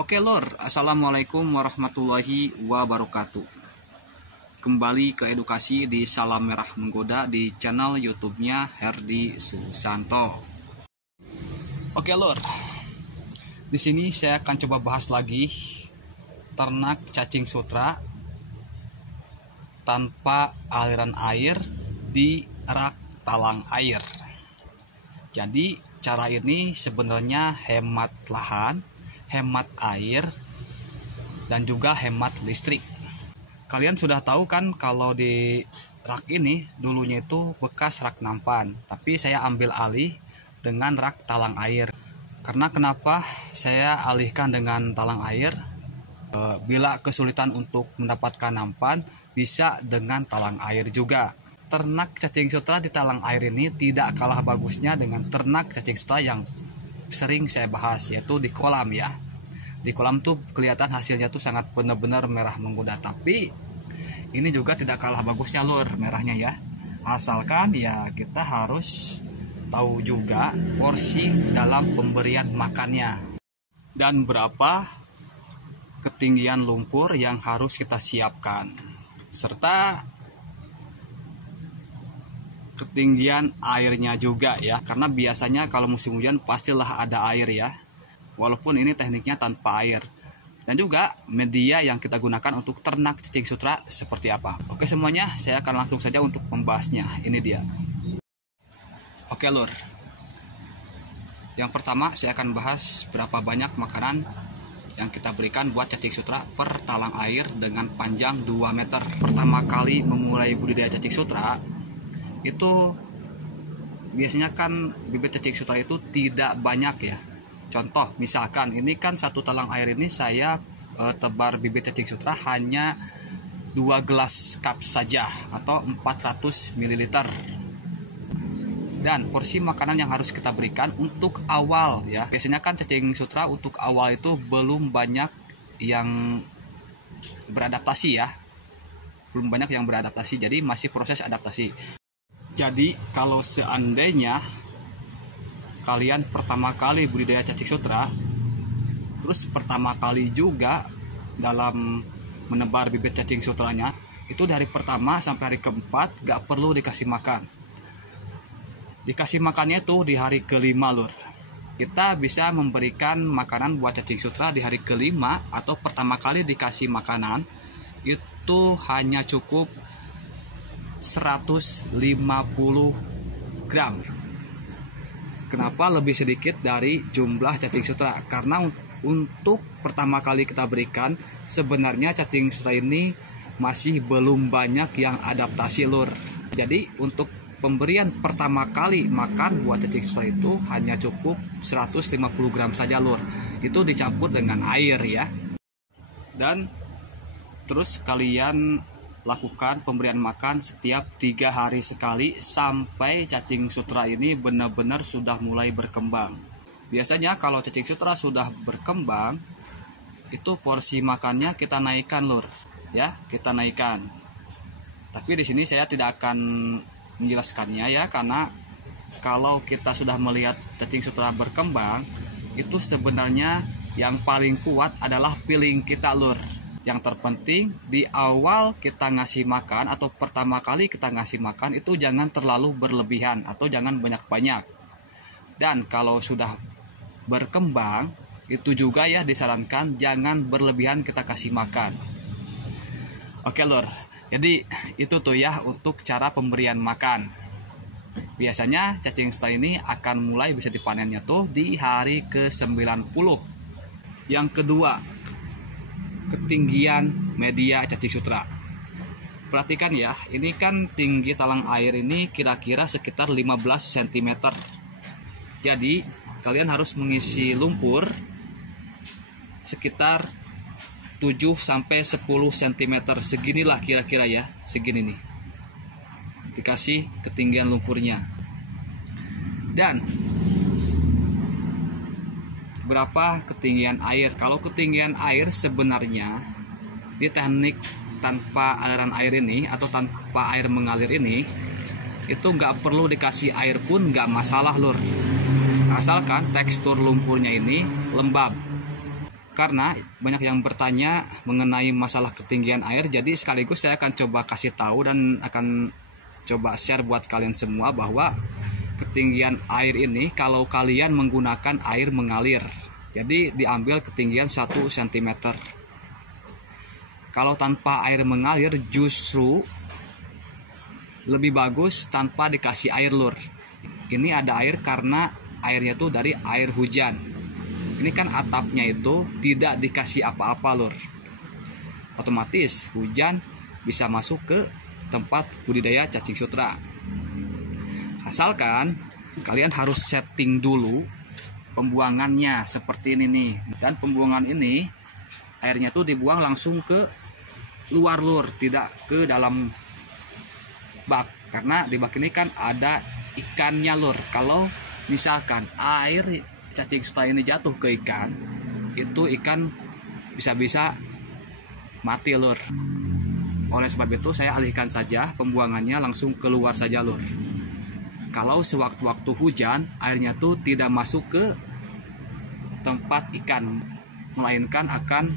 Oke lor, assalamualaikum warahmatullahi wabarakatuh. Kembali ke edukasi di Salam Merah Menggoda di channel YouTube-nya Herdi Susanto. Oke lor, di sini saya akan coba bahas lagi ternak cacing sutra tanpa aliran air di rak talang air. Jadi cara ini sebenarnya hemat lahan, hemat air, dan juga hemat listrik. Kalian sudah tahu kan kalau di rak ini dulunya itu bekas rak nampan, tapi saya ambil alih dengan rak talang air. Karena kenapa saya alihkan dengan talang air? Bila kesulitan untuk mendapatkan nampan, bisa dengan talang air juga. Ternak cacing sutra di talang air ini tidak kalah bagusnya dengan ternak cacing sutra yang sering saya bahas, yaitu di kolam ya. Di kolam tuh kelihatan hasilnya tuh sangat benar-benar merah menggoda, tapi ini juga tidak kalah bagusnya lur merahnya ya. Asalkan ya kita harus tahu juga porsi dalam pemberian makannya dan berapa ketinggian lumpur yang harus kita siapkan, serta ketinggian airnya juga ya, karena biasanya kalau musim hujan pastilah ada air ya, walaupun ini tekniknya tanpa air. Dan juga media yang kita gunakan untuk ternak cacing sutra seperti apa. Oke semuanya, saya akan langsung saja untuk membahasnya. Ini dia. Oke lur, yang pertama saya akan bahas berapa banyak makanan yang kita berikan buat cacing sutra per talang air dengan panjang 2 meter. Pertama kali memulai budidaya cacing sutra itu biasanya kan bibit cacing sutra itu tidak banyak ya. Contoh misalkan ini kan satu talang air ini saya tebar bibit cacing sutra hanya 2 gelas cup saja atau 400 ml. Dan porsi makanan yang harus kita berikan untuk awal ya. Biasanya kan cacing sutra untuk awal itu belum banyak yang beradaptasi ya. Belum banyak yang beradaptasi, jadi masih proses adaptasi. Jadi kalau seandainya kalian pertama kali budidaya cacing sutra, terus pertama kali juga dalam menebar bibit cacing sutranya, itu dari pertama sampai hari keempat gak perlu dikasih makan. Dikasih makannya itu di hari kelima lur. Kita bisa memberikan makanan buat cacing sutra di hari kelima atau pertama kali dikasih makanan itu hanya cukup 150 gram. Kenapa lebih sedikit dari jumlah cacing sutra? Karena untuk pertama kali kita berikan, sebenarnya cacing sutra ini masih belum banyak yang adaptasi lur. Jadi untuk pemberian pertama kali makan buat cacing sutra itu hanya cukup 150 gram saja lur. Itu dicampur dengan air ya. Dan terus kalian lakukan pemberian makan setiap 3 hari sekali sampai cacing sutra ini benar-benar sudah mulai berkembang. Biasanya kalau cacing sutra sudah berkembang, itu porsi makannya kita naikkan lur, ya kita naikkan. Tapi di sini saya tidak akan menjelaskannya ya, karena kalau kita sudah melihat cacing sutra berkembang, itu sebenarnya yang paling kuat adalah piling kita lur. Yang terpenting di awal kita ngasih makan atau pertama kali kita ngasih makan itu jangan terlalu berlebihan atau jangan banyak-banyak. Dan kalau sudah berkembang itu juga ya disarankan jangan berlebihan kita kasih makan. Oke lur, jadi itu tuh ya untuk cara pemberian makan. Biasanya cacing sutra ini akan mulai bisa dipanennya tuh di hari ke-90. Yang kedua, ketinggian media cacing sutra. Perhatikan ya, ini kan tinggi talang air ini kira-kira sekitar 15 cm. Jadi kalian harus mengisi lumpur sekitar 7-10 cm. Seginilah kira-kira ya, segini nih. Dikasih ketinggian lumpurnya. Dan berapa ketinggian air? Kalau ketinggian air sebenarnya di teknik tanpa aliran air ini atau tanpa air mengalir ini itu nggak perlu dikasih air pun nggak masalah lur, asalkan tekstur lumpurnya ini lembab. Karena banyak yang bertanya mengenai masalah ketinggian air, jadi sekaligus saya akan coba kasih tahu dan akan coba share buat kalian semua bahwa ketinggian air ini kalau kalian menggunakan air mengalir, jadi diambil ketinggian 1 cm. Kalau tanpa air mengalir justru lebih bagus tanpa dikasih air, lur. Ini ada air karena airnya tuh dari air hujan. Ini kan atapnya itu tidak dikasih apa-apa, lur. Otomatis hujan bisa masuk ke tempat budidaya cacing sutra. Asalkan kalian harus setting dulu pembuangannya seperti ini nih. Dan pembuangan ini airnya tuh dibuang langsung ke luar, lur, tidak ke dalam bak. Karena di bak ini kan ada ikannya, lur. Kalau misalkan air cacing sutra ini jatuh ke ikan, itu ikan bisa-bisa mati, lur. Oleh sebab itu saya alihkan saja pembuangannya langsung keluar saja, lur. Kalau sewaktu-waktu hujan airnya tuh tidak masuk ke tempat ikan, melainkan akan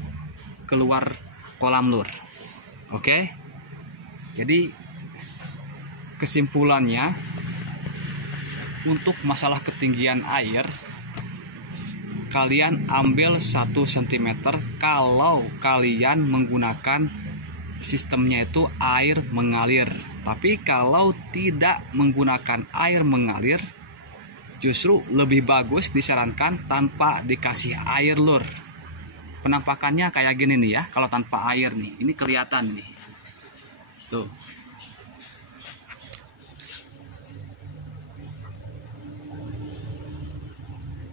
keluar kolam, lur. Oke. Jadi kesimpulannya untuk masalah ketinggian air, kalian ambil 1 cm kalau kalian menggunakan sistemnya itu air mengalir. Tapi kalau tidak menggunakan air mengalir, justru lebih bagus disarankan tanpa dikasih air, lur. Penampakannya kayak gini nih ya, kalau tanpa air nih. Ini kelihatan nih. Tuh.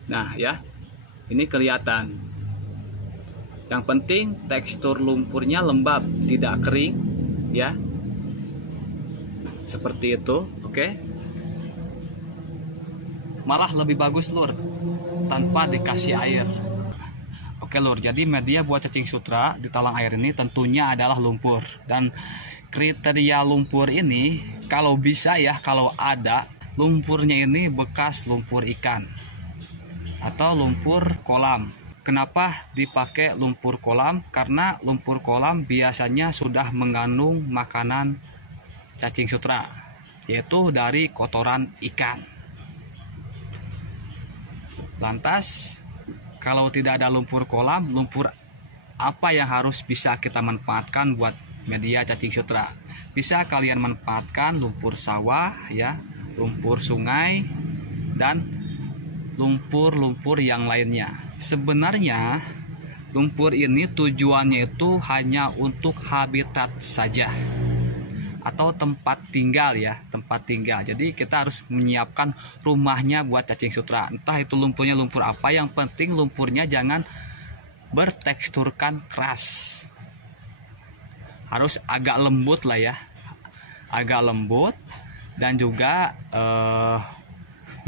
Nah ya, ini kelihatan. Yang penting tekstur lumpurnya lembab, tidak kering ya. Seperti itu, oke. Malah lebih bagus, lur, tanpa dikasih air. Oke, lur, jadi media buat cacing sutra di talang air ini tentunya adalah lumpur. Dan kriteria lumpur ini kalau bisa ya, kalau ada lumpurnya ini bekas lumpur ikan atau lumpur kolam. Kenapa dipakai lumpur kolam? Karena lumpur kolam biasanya sudah mengandung makanan cacing sutra, yaitu dari kotoran ikan. Lantas, kalau tidak ada lumpur kolam, lumpur apa yang harus bisa kita manfaatkan buat media cacing sutra? Bisa kalian manfaatkan lumpur sawah ya, lumpur sungai, dan lumpur-lumpur yang lainnya. Sebenarnya lumpur ini tujuannya itu hanya untuk habitat saja atau tempat tinggal ya, tempat tinggal. Jadi kita harus menyiapkan rumahnya buat cacing sutra. Entah itu lumpurnya lumpur apa, yang penting lumpurnya jangan berteksturkan keras. Harus agak lembut lah ya, agak lembut dan juga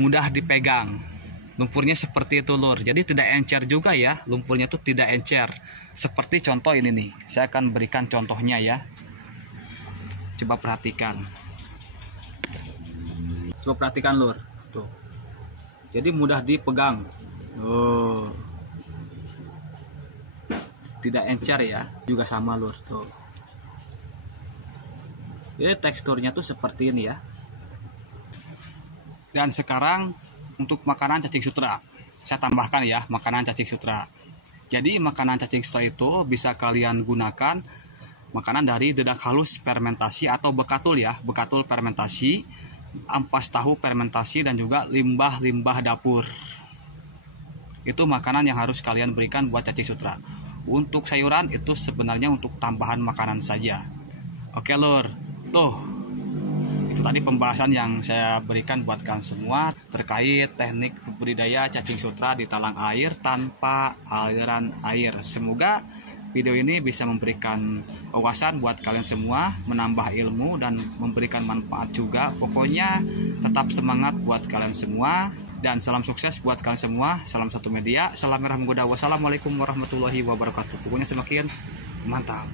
mudah dipegang. Lumpurnya seperti itu, lur. Jadi tidak encer juga ya, lumpurnya tuh tidak encer. Seperti contoh ini nih, saya akan berikan contohnya ya. Coba perhatikan. Coba perhatikan, lur. Tuh. Jadi mudah dipegang. Oh. Tidak encer ya, juga sama, lur. Tuh. Jadi teksturnya tuh seperti ini ya. Dan sekarang untuk makanan cacing sutra, saya tambahkan ya, makanan cacing sutra. Jadi makanan cacing sutra itu bisa kalian gunakan makanan dari dedak halus fermentasi atau bekatul ya, bekatul fermentasi, ampas tahu fermentasi, dan juga limbah-limbah dapur. Itu makanan yang harus kalian berikan buat cacing sutra. Untuk sayuran itu sebenarnya untuk tambahan makanan saja. Oke, lur. Tuh, itu tadi pembahasan yang saya berikan buat kalian semua terkait teknik budidaya cacing sutra di talang air tanpa aliran air. Semoga video ini bisa memberikan wawasan buat kalian semua, menambah ilmu dan memberikan manfaat juga. Pokoknya tetap semangat buat kalian semua dan salam sukses buat kalian semua. Salam satu media, salam merah menggoda. Wassalamualaikum warahmatullahi wabarakatuh. Pokoknya semakin mantap.